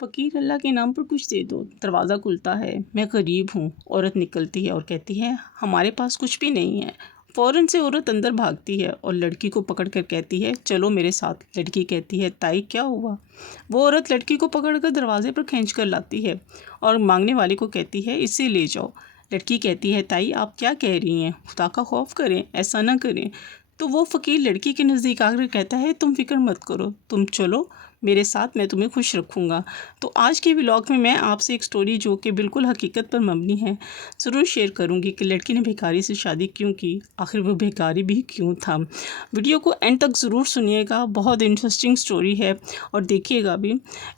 فقیر اللہ کے نام پر کچھ دے دو۔ دروازہ کھلتا ہے، میں غریب ہوں۔ عورت نکلتی ہے اور کہتی ہے ہمارے پاس کچھ بھی نہیں ہے۔ فوراً سے عورت اندر بھاگتی ہے اور لڑکی کو پکڑ کر کہتی ہے چلو میرے ساتھ۔ لڑکی کہتی ہے تائی کیا ہوا؟ وہ عورت لڑکی کو پکڑ کر دروازے پر کھینچ کر لاتی ہے اور مانگنے والے کو کہتی ہے اسے لے جاؤ۔ لڑکی کہتی ہے تائی آپ کیا کہہ رہی ہیں؟ خدا کا خوف کریں، ایسا نہ کریں۔ تو وہ فقیر لڑکی کے نزدیک آ کر کہتا ہے تم فکر مت کرو، تم چلو میرے ساتھ، میں تمہیں خوش رکھوں گا۔ تو آج کے ولاگ میں آپ سے ایک سٹوری جو کہ بالکل حقیقت پر مبنی ہے ضرور شیئر کروں گی کہ لڑکی نے بھکاری سے شادی کیوں کی، آخر وہ بھکاری بھی کیوں تھا۔ ویڈیو کو اینڈ تک ضرور سنیے گا، بہت انٹرسٹنگ سٹوری ہے اور دیکھیے گا بھی۔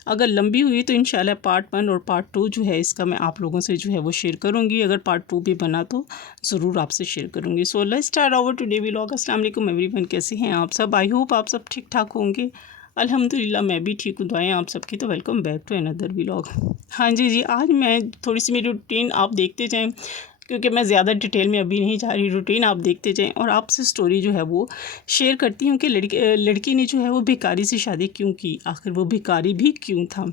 اگر لمبی ہوئی تو انشاءاللہ پارٹ 1 اور پارٹ 2 جو ہے اس کا میں آپ لوگوں سے جو ہے وہ شیئر کروں گی۔ اگر پارٹ 2 بھی بنا تو ضرور آپ سے شیئر کروں گی۔ So let's start our today vlog. السلام علیکم ایوری ون، کیسے ہیں آپ سب؟ آئی ہوپ آپ سب ٹھیک ٹھاک ہوں گے۔ الحمدللہ میں بھی ٹھیک ہوں، دعائیں آپ سب کی۔ تو ویلکم بیک ٹو اندر ولاگ۔ ہاں جی آج میں تھوڑی سی میری روٹین آپ دیکھتے جائیں، کیونکہ میں زیادہ ڈیٹیل میں ابھی نہیں جا رہی، روٹین آپ دیکھتے جائیں اور آپ سے سٹوری جو ہے وہ شیئر کرتی ہوں کہ لڑکی نے جو ہے وہ بھکاری سے شادی کیوں کی، آخر وہ بھکاری بھی کیوں تھا۔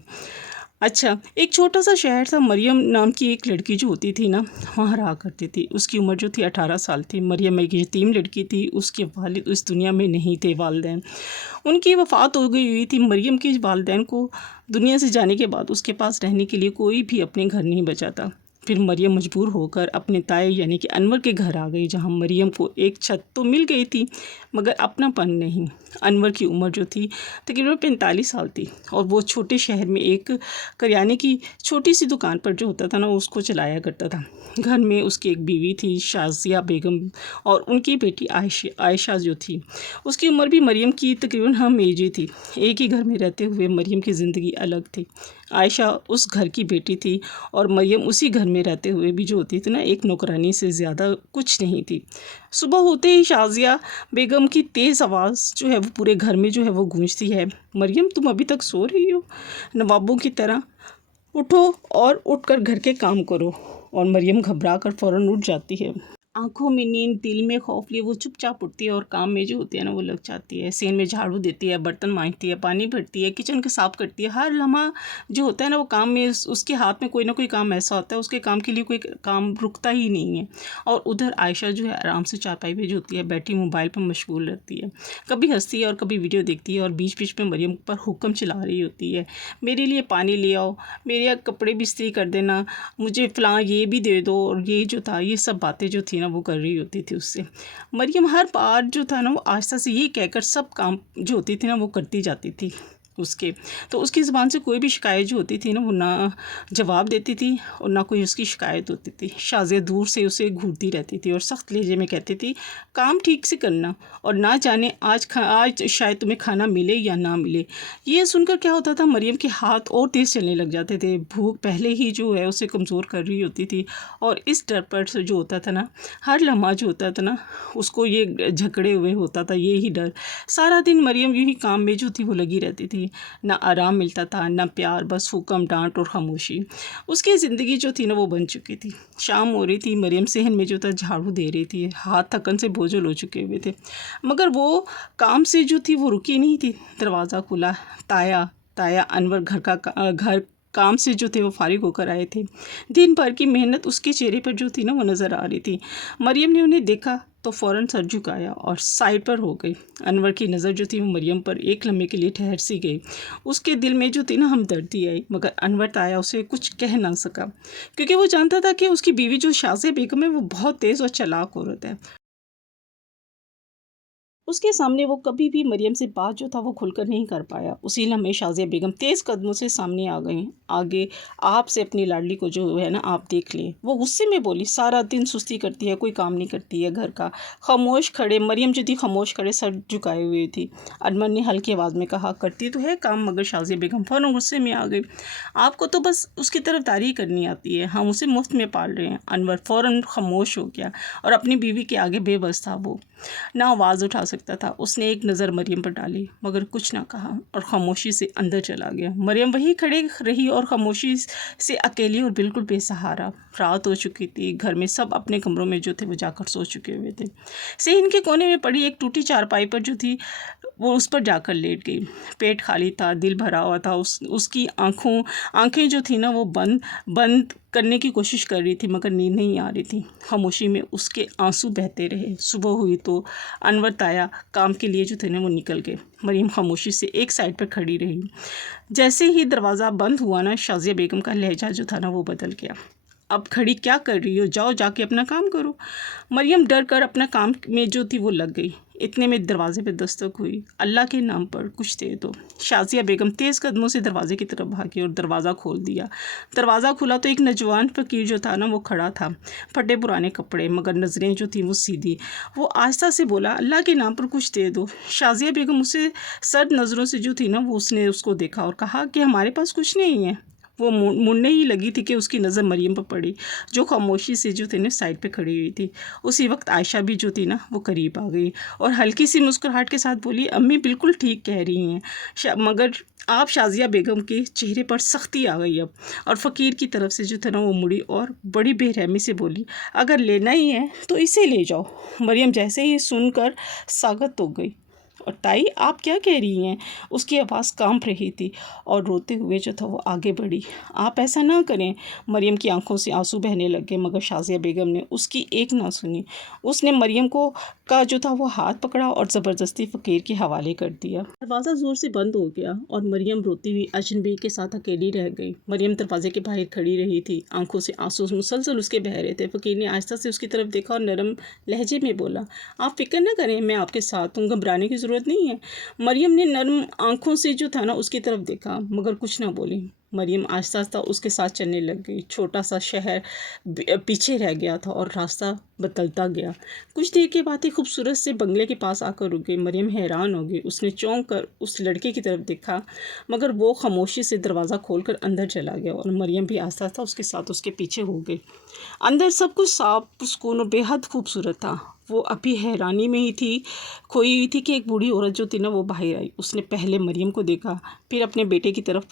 اچھا، ایک چھوٹا سا شہر تھا۔ مریم نام کی ایک لڑکی جو ہوتی تھی نا وہاں رہا کرتی تھی۔ اس کی عمر جو تھی 18 سال تھی۔ مریم ایک یتیم لڑکی تھی، اس کے والد اس دنیا میں نہیں تھے، والدین ان کی وفات ہو گئی ہوئی تھی۔ مریم کے والدین کو دنیا سے جانے کے بعد اس کے پاس رہنے کے لیے کوئی بھی اپنے گھر نہیں بچا تھا۔ پھر مریم مجبور ہو کر اپنے تائی یعنی کہ انور کے گھر آ گئی، جہاں مریم کو ایک چھت تو مل گئی تھی مگر اپنا پن نہیں۔ انور کی عمر جو تھی تقریباً 45 سال تھی اور وہ چھوٹے شہر میں ایک کریانے کی چھوٹی سی دکان پر جو ہوتا تھا نا اس کو چلایا کرتا تھا۔ گھر میں اس کی ایک بیوی تھی شازیہ بیگم اور ان کی بیٹی عائشہ جو تھی، اس کی عمر بھی مریم کی تقریباً ہم ایج ہی تھی۔ ایک ہی گھر میں رہتے ہوئے مریم کی زندگی الگ تھی۔ عائشہ اس گھر کی بیٹی تھی اور مریم اسی گھر میں رہتے ہوئے بھی جو ہوتی تھی نا ایک نوکرانی سے زیادہ کچھ نہیں تھی۔ صبح ہوتے ہی شازیہ بیگم کی تیز آواز جو ہے وہ پورے گھر میں جو ہے وہ گونجتی ہے مریم تم ابھی تک سو رہی ہو؟ نوابوں کی طرح اٹھو اور اٹھ کر گھر کے کام کرو۔ اور مریم گھبرا کر فوراً اٹھ جاتی ہے۔ آنکھوں میں نیند، دل میں خوف لیے وہ چپ چاپ اٹھتی ہے اور کام میں جو ہوتی ہے نا وہ لگ جاتی ہے۔ سین میں جھاڑو دیتی ہے، برتن مانجتی ہے، پانی بھرتی ہے، کچن کو صاف کرتی ہے۔ ہر لمحہ جو ہوتا ہے نا وہ کام میں اس کے ہاتھ میں کوئی نہ کوئی کام ایسا ہوتا ہے، اس کے کام کے لیے کوئی کام رکتا ہی نہیں ہے۔ اور ادھر عائشہ جو ہے آرام سے چارپائی پہ جو ہوتی ہے بیٹھی موبائل پر مشغول رہتی ہے، کبھی ہنستی ہے اور کبھی ویڈیو دیکھتی ہے اور بیچ بیچ میں مریم پر حکم چلا رہی ہوتی ہے، میرے لیے پانی لے آؤ، میرے کپڑے بھی استری کر دینا، مجھے فلاں یہ بھی دے دو، اور یہ جو تھا یہ سب باتیں جو تھی نا وہ کر رہی ہوتی تھی اس سے۔ مریم ہر بار جو تھا نا وہ آہستہ سے یہ کہہ کر سب کام جو ہوتی تھی نا وہ کرتی جاتی تھی اس کے، تو اس کی زبان سے کوئی بھی شکایت جو ہوتی تھی نا وہ نہ جواب دیتی تھی اور نہ کوئی اس کی شکایت ہوتی تھی۔ شازیہ دور سے اسے گھورتی رہتی تھی اور سخت لہجے میں کہتی تھی کام ٹھیک سے کرنا اور نہ جانے آج شاید تمہیں کھانا ملے یا نہ ملے۔ یہ سن کر کیا ہوتا تھا مریم کے ہاتھ اور تیز چلنے لگ جاتے تھے۔ بھوک پہلے ہی جو ہے اسے کمزور کر رہی ہوتی تھی اور اس ڈر پر سے جو ہوتا تھا نا ہر لمحہ جو ہوتا تھا نا اس کو یہ جھکڑے ہوئے ہوتا تھا، یہی ڈر۔ سارا دن مریم یہی کام میں جو تھی وہ لگی رہتی تھی، نہ آرام ملتا تھا نہ پیار، بس حکم، ڈانٹ اور خاموشی اس کی زندگی جو تھی نا وہ بن چکی تھی۔ شام ہو رہی تھی، مریم صحن میں جو تھا جھاڑو دے رہی تھی، ہاتھ تھکن سے بوجھل ہو چکے ہوئے تھے مگر وہ کام سے جو تھی وہ رکی نہیں تھی۔ دروازہ کھلا، تایا انور گھر کام سے جو تھے وہ فارغ ہو کر آئے تھے۔ دن بھر کی محنت اس کے چہرے پر جو تھی نا وہ نظر آ رہی تھی۔ مریم نے انہیں دیکھا تو فوراً سر جھکایا اور سائڈ پر ہو گئی۔ انور کی نظر جو تھی وہ مریم پر ایک لمحے کے لیے ٹھہر سی گئی۔ اس کے دل میں جو تھی نا ہمدردی آئی مگر انور تایا اسے کچھ کہہ نہ سکا، کیونکہ وہ جانتا تھا کہ اس کی بیوی جو شازیہ بیگم ہے وہ بہت تیز اور چالاک عورت ہے۔ اس کے سامنے وہ کبھی بھی مریم سے بات جو تھا وہ کھل کر نہیں کر پایا۔ اسی لمحے شازیہ بیگم تیز قدموں سے سامنے آ گئیں۔ آگے آپ سے اپنی لاڈلی کو جو ہے نا آپ دیکھ لیں۔ وہ غصے میں بولی سارا دن سستی کرتی ہے، کوئی کام نہیں کرتی ہے گھر کا۔ خاموش کھڑے مریم جو تھی خاموش کھڑے سر جھکائے ہوئے تھی۔ انور نے ہلکی آواز میں کہا کرتی تو ہے کام مگر شازیہ بیگم فوراً غصے میں آ گئی، آپ کو تو بس اس کی طرف داری کرنی آتی ہے، ہم اسے مفت میں پال رہے ہیں۔ انور فوراً خاموش ہو گیا اور اپنی بیوی کے آگے بے بس تھا، وہ نہ آواز اٹھا سکتا تھا۔ اس نے ایک نظر مریم پر ڈالی مگر کچھ نہ کہا اور خاموشی سے اندر چلا گیا۔ مریم وہیں کھڑے رہی اور خاموشی سے اکیلی اور بالکل بے سہارا۔ رات ہو چکی تھی، گھر میں سب اپنے کمروں میں جو تھے وہ جا کر سو چکے ہوئے تھے۔ صحن کے کونے میں پڑی ایک ٹوٹی چارپائی پر جو تھی وہ اس پر جا کر لیٹ گئی۔ پیٹ خالی تھا، دل بھرا ہوا تھا، اس کی آنکھیں جو تھیں نا وہ بند کرنے کی کوشش کر رہی تھی مگر نیند نہیں آ رہی تھی۔ خاموشی میں اس کے آنسو بہتے رہے۔ صبح ہوئی تو انور تایا کام کے لیے جو تھے نا وہ نکل گئے۔ مریم خاموشی سے ایک سائڈ پر کھڑی رہی۔ جیسے ہی دروازہ بند ہوا نا، شازیہ بیگم کا لہجہ جو تھا نا وہ بدل گیا۔ اب کھڑی کیا کر رہی ہو؟ جاؤ جا کے اپنا کام کرو۔ مریم ڈر کر اپنا کام میں جو تھی وہ لگ گئی۔ اتنے میں دروازے پہ دستک ہوئی۔ اللہ کے نام پر کچھ دے دو۔ شازیہ بیگم تیز قدموں سے دروازے کی طرف بھاگی اور دروازہ کھول دیا۔ دروازہ کھلا تو ایک نوجوان فقیر جو تھا نا وہ کھڑا تھا، پھٹے پرانے کپڑے مگر نظریں جو تھیں وہ سیدھی۔ وہ آہستہ سے بولا، اللہ کے نام پر کچھ دے دو۔ شازیہ بیگم اسے سرد نظروں سے جو تھی نا وہ اس نے اس کو دیکھا اور کہا کہ ہمارے پاس کچھ نہیں ہے۔ وہ مڑنے ہی لگی تھی کہ اس کی نظر مریم پر پڑی، جو خاموشی سے جو تھی نا سائڈ پہ کھڑی ہوئی تھی۔ اسی وقت عائشہ بھی جو تھی نا وہ قریب آ گئی اور ہلکی سی مسکراہٹ کے ساتھ بولی، امی بالکل ٹھیک کہہ رہی ہیں مگر آپ شازیہ بیگم کے چہرے پر سختی آ گئی اب، اور فقیر کی طرف سے جو تھا نا وہ مڑی اور بڑی بے رحمی سے بولی، اگر لینا ہی ہے تو اسے لے جاؤ۔ مریم جیسے ہی سن کر ساگت ہو گئی۔ اور تائی آپ کیا کہہ رہی ہیں؟ اس کی آواز کانپ رہی تھی اور روتے ہوئے جو تھا وہ آگے بڑھی۔ آپ ایسا نہ کریں۔ مریم کی آنکھوں سے آنسو بہنے لگے مگر شازیہ بیگم نے اس کی ایک نہ سنی۔ اس نے مریم کا جو تھا وہ ہاتھ پکڑا اور زبردستی فقیر کے حوالے کر دیا۔ دروازہ زور سے بند ہو گیا اور مریم روتی ہوئی اجنبی کے ساتھ اکیلی رہ گئی۔ مریم دروازے کے باہر کھڑی رہی تھی، آنکھوں سے آنسو مسلسل اس کے بہہ رہے تھے۔ فقیر نے آہستہ سے اس کی طرف دیکھا اور نرم لہجے میں بولا، آپ فکر نہ کریں، میں آپ کے ساتھ ہوں، گھبرانے کی ضرورت نہیں ہے۔ مریم نے نرم آنکھوں سے جو تھا نا اس کی طرف دیکھا مگر کچھ نہ بولی۔ مریم آہستہ آہستہ اس کے ساتھ چلنے لگ گئی۔ چھوٹا سا شہر پیچھے رہ گیا تھا اور راستہ بدلتا گیا۔ کچھ دیر کے بعد ایک خوبصورت سے بنگلے کے پاس آ کر رک گئی۔ مریم حیران ہو گئی۔ اس نے چونک کر اس لڑکے کی طرف دیکھا مگر وہ خاموشی سے دروازہ کھول کر اندر چلا گیا اور مریم بھی آہستہ آہستہ اس کے ساتھ اس کے پیچھے ہو گئی۔ اندر سب کچھ صاف، پرسکون اور بے حد خوبصورت تھا۔ وہ ابھی حیرانی میں ہی تھی، کھوئی ہوئی تھی کہ ایک بوڑھی عورت جو تھی نا وہ باہر آئی۔ اس نے پہلے مریم کو دیکھا، پھر اپنے بیٹے کی طرف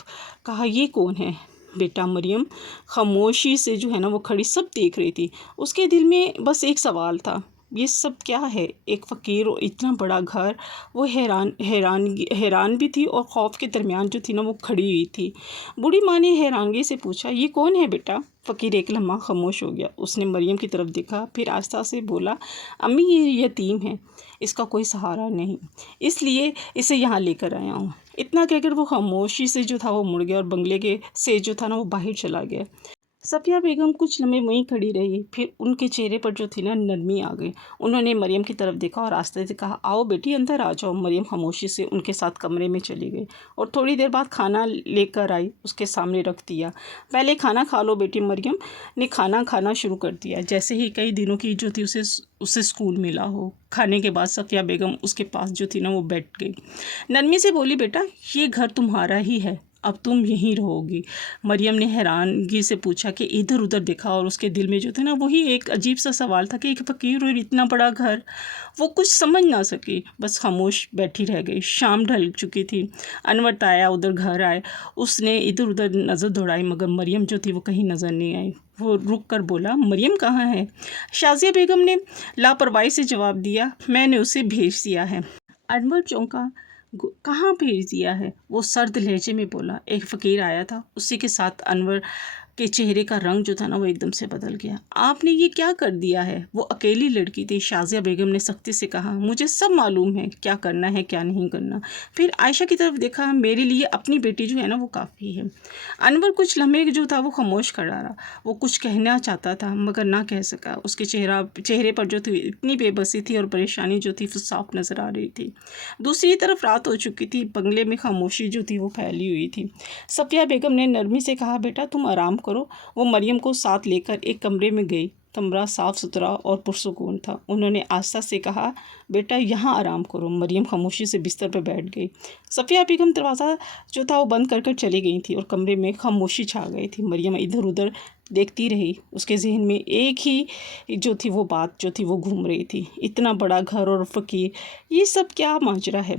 کہا، یہ کون ہے بیٹا؟ مریم خاموشی سے جو ہے نا وہ کھڑی سب دیکھ رہی تھی۔ اس کے دل میں بس ایک سوال تھا، یہ سب کیا ہے؟ ایک فقیر اور اتنا بڑا گھر۔ وہ حیران بھی تھی اور خوف کے درمیان جو تھی نا وہ کھڑی ہوئی تھی۔ بوڑھی ماں نے حیرانگی سے پوچھا، یہ کون ہے بیٹا؟ فقیر ایک لمحہ خاموش ہو گیا۔ اس نے مریم کی طرف دیکھا، پھر آہستہ سے بولا، امی یہ یتیم ہے، اس کا کوئی سہارا نہیں، اس لیے اسے یہاں لے کر آیا ہوں۔ اتنا کہہ کر وہ خاموشی سے جو تھا وہ مڑ گیا اور بنگلے سے جو تھا نا وہ باہر چلا گیا۔ صفیہ بیگم کچھ لمحے وہیں کھڑی رہی، پھر ان کے چہرے پر جو تھی نا نرمی آ گئی۔ انہوں نے مریم کی طرف دیکھا اور آہستہ سے کہا، آؤ بیٹی اندر آ جاؤ۔ مریم خاموشی سے ان کے ساتھ کمرے میں چلی گئی اور تھوڑی دیر بعد کھانا لے کر آئی، اس کے سامنے رکھ دیا۔ پہلے کھانا کھا لو بیٹی۔ مریم نے کھانا کھانا شروع کر دیا جیسے ہی کئی دنوں کی جو تھی اسے سکون ملا ہو۔ کھانے کے بعد صفیہ بیگم اس کے پاس جو تھی نا وہ بیٹھ گئی، نرمی سے بولی، بیٹا یہ گھر تمہارا ہی ہے، اب تم یہیں رہو گی۔ مریم نے حیرانگی سے پوچھا کہ ادھر ادھر دیکھا اور اس کے دل میں جو تھا نا وہی ایک عجیب سا سوال تھا کہ ایک فقیر اور اتنا بڑا گھر۔ وہ کچھ سمجھ نہ سکی، بس خاموش بیٹھی رہ گئی۔ شام ڈھل چکی تھی۔ انور تایا ادھر گھر آئے۔ اس نے ادھر ادھر نظر دوڑائی مگر مریم جو تھی وہ کہیں نظر نہیں آئی۔ وہ رک کر بولا، مریم کہاں ہے؟ شازیہ بیگم نے لاپرواہی سے جواب دیا، میں نے اسے بھیج دیا ہے۔ انور چونکا، کہاں بھیج دیا ہے؟ وہ سرد لہجے میں بولا، ایک فقیر آیا تھا۔ اسی کے ساتھ انور کے چہرے کا رنگ جو تھا نا وہ ایک دم سے بدل گیا۔ آپ نے یہ کیا کر دیا ہے؟ وہ اکیلی لڑکی تھی۔ شازیہ بیگم نے سختی سے کہا، مجھے سب معلوم ہے کیا کرنا ہے کیا نہیں کرنا۔ پھر عائشہ کی طرف دیکھا، میرے لیے اپنی بیٹی جو ہے نا وہ کافی ہے۔ انور کچھ لمحے جو تھا وہ خاموش کھڑا رہا۔ وہ کچھ کہنا چاہتا تھا مگر نہ کہہ سکا۔ اس کے چہرے پر جو تھی اتنی بے بسی تھی اور پریشانی جو تھی وہ صاف نظر آ رہی تھی۔ دوسری طرف رات ہو چکی تھی، بنگلے میں خاموشی جو تھی وہ پھیلی ہوئی تھی۔ صفیہ بیگم نے نرمی سے کہا، بیٹا تم آرام کرو۔ وہ مریم کو ساتھ لے کر ایک کمرے میں گئی۔ کمرہ صاف ستھرا اور پرسکون تھا۔ انہوں نے آہستہ سے کہا، بیٹا یہاں آرام کرو۔ مریم خاموشی سے بستر پر بیٹھ گئی۔ صفیہ بیگم دروازہ جو تھا وہ بند کر چلی گئی تھی اور کمرے میں خاموشی چھا گئی تھی۔ مریم ادھر ادھر دیکھتی رہی۔ اس کے ذہن میں ایک ہی جو تھی وہ بات جو تھی وہ گھوم رہی تھی، اتنا بڑا گھر اور فقیر، یہ سب کیا ماجرا ہے؟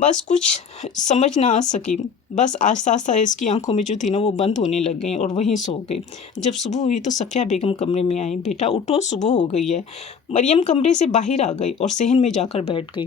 بس کچھ سمجھ نہ آ سکی۔ بس آہستہ آہستہ اس کی آنکھوں میں جو تھی نا وہ بند ہونے لگ گئیں اور وہیں سو گئی۔ جب صبح ہوئی تو صفیہ بیگم کمرے میں آئی۔ بیٹا اٹھو، صبح ہو گئی ہے۔ مریم کمرے سے باہر آ گئی اور صحن میں جا کر بیٹھ گئی۔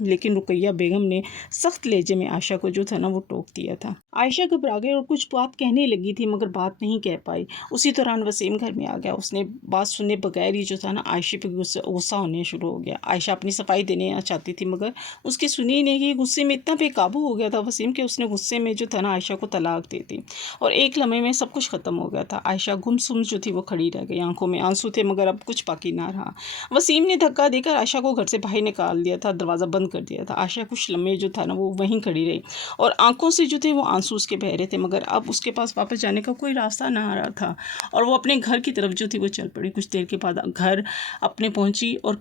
لیکن رقیہ بیگم نے سخت لہجے میں عائشہ کو جو تھا نا وہ ٹوک دیا تھا۔ عائشہ گھبرا گئی اور کچھ بات کہنے لگی تھی مگر بات نہیں کہہ پائی۔ اسی دوران وسیم گھر میں آ گیا۔ اس نے بات سنے بغیر ہی جو تھا نا عائشہ پہ غصہ ہونے شروع ہو گیا۔ عائشہ اپنی صفائی دینے چاہتی تھی مگر اس کی سنی نہیں گئی۔ غصے میں اتنا بے قابو ہو گیا تھا وسیم کہ اس نے غصے میں جو تھا نا عائشہ کو طلاق دے دی اور ایک لمحے میں سب کچھ ختم ہو گیا تھا۔ عائشہ گمسم جو تھی وہ کھڑی رہ گئی، آنکھوں میں آنسو تھے مگر اب کچھ باقی نہ رہا۔ وسیم نے دھکا دے کر عائشہ کو گھر سے باہر نکال دیا تھا، دروازہ بند کر دیا تھا۔ عائشہ کچھ لمحے جو تھا نا وہ وہیں کھڑی رہی اور آنکھوں سے جو تھے وہ آنسو اس کے بہ رہے تھے مگر اب اس کے پاس واپس جانے کا کوئی راستہ نہ آ رہا تھا اور وہ اپنے گھر کی طرف جو تھی وہ چل پڑی۔ کچھ دیر کے بعد گھر اپنے پہنچی اور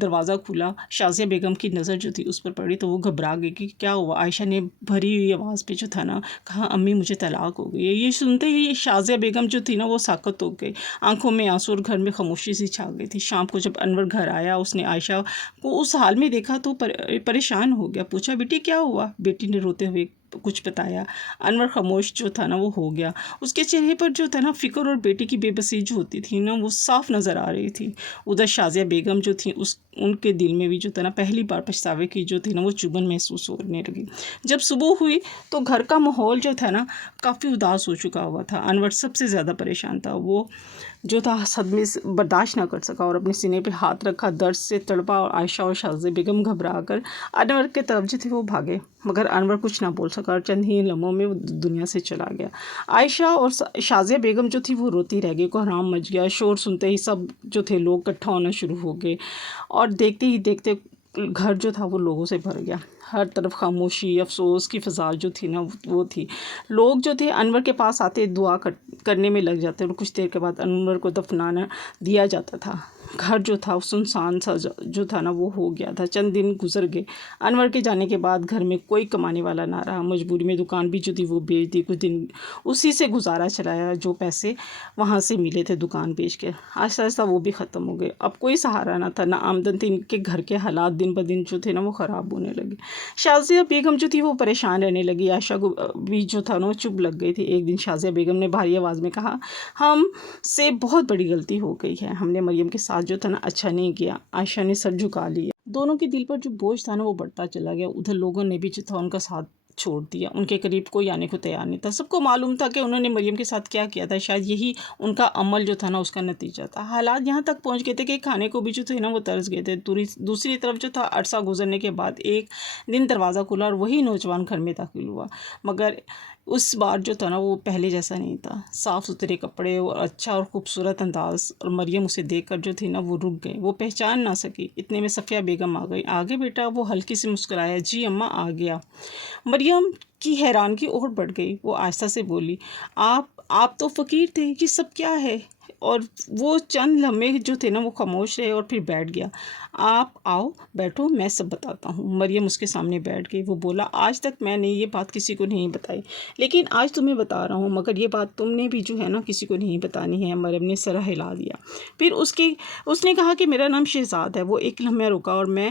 دروازہ کھلا۔ شازیہ بیگم کی نظر جو تھی اس پر پڑی تو وہ گھبرا گئی کہ کیا ہوا۔ عائشہ نے بھری ہوئی آواز پہ جو تھا نا کہا، امی مجھے طلاق ہو گئی ہے۔ یہ سنتے ہی شازیہ بیگم جو تھی نا وہ ساکت ہو گئی، آنکھوں میں آنسو اور گھر میں خاموشی سی چھا گئی تھی۔ شام کو جب انور گھر آیا اس نے عائشہ کو اس حال میں دیکھا تو پریشان ہو گیا۔ پوچھا، بیٹی کیا ہوا؟ بیٹی نے روتے ہوئے کچھ بتایا۔ انور خاموش جو تھا نا وہ ہو گیا۔ اس کے چہرے پر جو تھا نا فکر اور بیٹی کی بے بسی جو ہوتی تھی نا وہ صاف نظر آ رہی تھی۔ ادھر شازیہ بیگم جو تھی ان کے دل میں بھی جو تھا نا پہلی بار پچھتاوے کی جو تھی نا وہ چبھن محسوس ہونے لگی۔ جب صبح ہوئی تو گھر کا ماحول جو تھا نا کافی اداس ہو چکا ہوا تھا۔ انور سب سے زیادہ پریشان تھا۔ وہ جو تھا صدمے سے برداشت نہ کر سکا اور اپنے سینے پہ ہاتھ رکھا، درد سے تڑپا اور عائشہ اور شازیہ بیگم گھبرا کر انور کے طرف جو تھے وہ بھاگے مگر انور کچھ نہ بول سکا اور چند ہی لمحوں میں وہ دنیا سے چلا گیا۔ عائشہ اور شازیہ بیگم جو تھی وہ روتی رہ گئی۔ کوہرام مچ گیا، شور سنتے ہی سب جو تھے لوگ اکٹھا ہونا شروع ہو گئے اور دیکھتے ہی دیکھتے گھر جو تھا وہ لوگوں سے بھر گیا۔ ہر طرف خاموشی، افسوس کی فضا جو تھی نا وہ تھی۔ لوگ جو تھے انور کے پاس آتے دعا کرنے میں لگ جاتے اور کچھ دیر کے بعد انور کو دفنانا دیا جاتا تھا۔ گھر جو تھا سنسان سا جو تھا نا وہ ہو گیا تھا۔ چند دن گزر گئے۔ انور کے جانے کے بعد گھر میں کوئی کمانے والا نہ رہا۔ مجبوری میں دکان بھی جو تھی وہ بیچ دی۔ کچھ دن اسی سے گزارا چلایا، جو پیسے وہاں سے ملے تھے دکان بیچ کے۔ آہستہ آہستہ وہ بھی ختم ہو گئے۔ اب کوئی سہارا نہ تھا، نہ آمدن تھی۔ ان کے گھر کے حالات دن بدن جو تھے نا وہ خراب ہونے لگے۔ شازیہ بیگم جو تھی وہ پریشان رہنے لگی۔ عائشہ کو بھی جو تھا نا وہ چپ لگ گئی تھی۔ ایک دن شازیہ بیگم نے بھاری آواز میں کہا، ہم سے بہت بڑی غلطی ہو گئی ہے، ہم نے مریم کے ساتھ جو تھا نا اچھا نہیں کیا۔ عائشہ نے سر جھکا لیا۔ دونوں کے دل پر جو بوجھ تھا نا وہ بڑھتا چلا گیا۔ ادھر لوگوں نے بھی جو تھا ان کا ساتھ چھوڑ دیا، ان کے قریب کوئی آنے کو تیار نہیں تھا۔ سب کو معلوم تھا کہ انہوں نے مریم کے ساتھ کیا کیا تھا، شاید یہی ان کا عمل جو تھا نا اس کا نتیجہ تھا۔ حالات یہاں تک پہنچ گئے تھے کہ کھانے کو بھی جو تھے نا وہ ترس گئے تھے۔ دوسری طرف جو تھا عرصہ گزرنے کے بعد ایک دن دروازہ کھلا اور وہی نوجوان گھر میں داخل ہوا مگر اس بار جو تھا نا وہ پہلے جیسا نہیں تھا۔ صاف ستھرے کپڑے اور اچھا اور خوبصورت انداز، اور مریم اسے دیکھ کر جو تھی نا وہ رک گئی، وہ پہچان نہ سکی۔ اتنے میں صفیہ بیگم آ گئی۔ آگے بیٹا، وہ ہلکی سے مسکرایا۔ جی اماں آ گیا۔ مریم کی حیرانگی اور بڑھ گئی۔ وہ آہستہ سے بولی، آپ تو فقیر تھے، یہ سب کیا ہے؟ اور وہ چند لمحے جو تھے نا وہ خاموش رہے اور پھر بیٹھ گیا۔ آپ آؤ بیٹھو، میں سب بتاتا ہوں۔ مریم اس کے سامنے بیٹھ گئی۔ وہ بولا، آج تک میں نے یہ بات کسی کو نہیں بتائی لیکن آج تمہیں بتا رہا ہوں، مگر یہ بات تم نے بھی جو ہے نا کسی کو نہیں بتانی ہے۔ مریم نے سر ہلا دیا۔ پھر اس نے کہا کہ میرا نام شہزاد ہے۔ وہ ایک لمحہ رکا، اور میں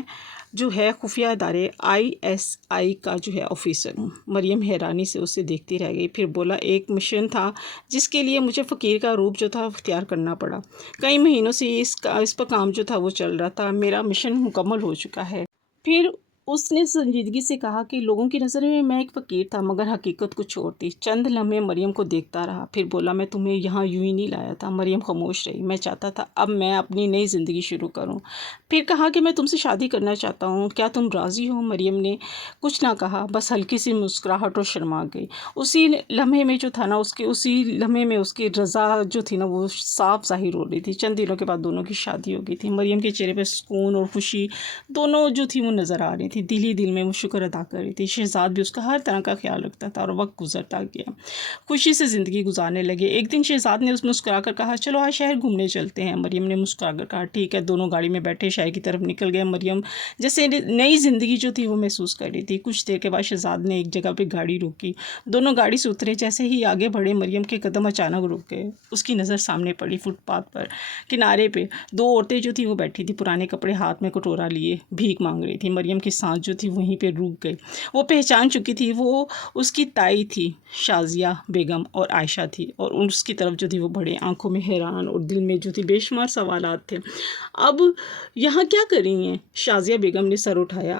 جو ہے خفیہ ادارے ISI کا جو ہے آفیسر ہوں۔ مریم حیرانی سے اسے دیکھتی رہ گئی، پھر بولا، ایک مشن تھا جس کے لیے مجھے فقیر کا روپ جو تھا اختیار کرنا پڑا۔ کئی مہینوں سے اس پر کام جو تھا وہ چل رہا تھا۔ میرا مشن مکمل ہو چکا ہے۔ پھر اس نے سنجیدگی سے کہا کہ لوگوں کی نظر میں ایک فقیر تھا مگر حقیقت کچھ اور تھی۔ چند لمحے مریم کو دیکھتا رہا، پھر بولا، میں تمہیں یہاں یوں ہی نہیں لایا تھا۔ مریم خاموش رہی۔ میں چاہتا تھا اب میں اپنی نئی زندگی شروع کروں۔ پھر کہا کہ میں تم سے شادی کرنا چاہتا ہوں، کیا تم راضی ہو؟ مریم نے کچھ نہ کہا، بس ہلکی سی مسکراہٹ اور شرما گئی۔ اسی لمحے میں جو تھا نا اس کی رضا جو تھی نا وہ صاف ظاہر ہو رہی تھی۔ چند دنوں کے بعد دونوں کی شادی ہو گئی تھی۔ مریم کے چہرے پہ سکون اور خوشی دونوں جو تھی وہ نظر آ رہی تھی۔ دل ہی دل میں وہ شکر ادا کر رہی تھی۔ شہزاد بھی اس کا ہر طرح کا خیال رکھتا تھا اور وقت گزرتا گیا، خوشی سے زندگی گزارنے لگے۔ ایک دن شہزاد نے مسکرا کر کہا، چلو آج شہر گھومنے چلتے ہیں۔ مریم نے مسکرا کر کہا، ٹھیک ہے۔ دونوں گاڑی میں بیٹھے شہر کی طرف نکل گئے۔ مریم جیسے نئی زندگی جو تھی وہ محسوس کر رہی تھی۔ کچھ دیر کے بعد شہزاد نے ایک جگہ پہ گاڑی روکی۔ دونوں گاڑی سے اترے، جیسے ہی آگے بڑھے مریم کے قدم اچانک رک گئے۔ اس کی نظر سامنے پڑی، فٹ پاتھ پر کنارے پہ دو عورتیں جو تھی وہ بیٹھی تھی، پرانے کپڑے ہاتھ میں کٹورا لیے بھیک مانگ رہی تھی۔ مریم کی سانس جو تھی وہیں پہ رک گئی۔ وہ پہچان چکی تھی، وہ اس کی تائی تھی، شازیہ بیگم اور عائشہ تھی، اور اس کی طرف جو تھی وہ بڑے آنکھوں میں حیران اور دل میں جو تھی بے شمار سوالات تھے۔ اب یہاں کیا کر رہی ہیں؟ شازیہ بیگم نے سر اٹھایا۔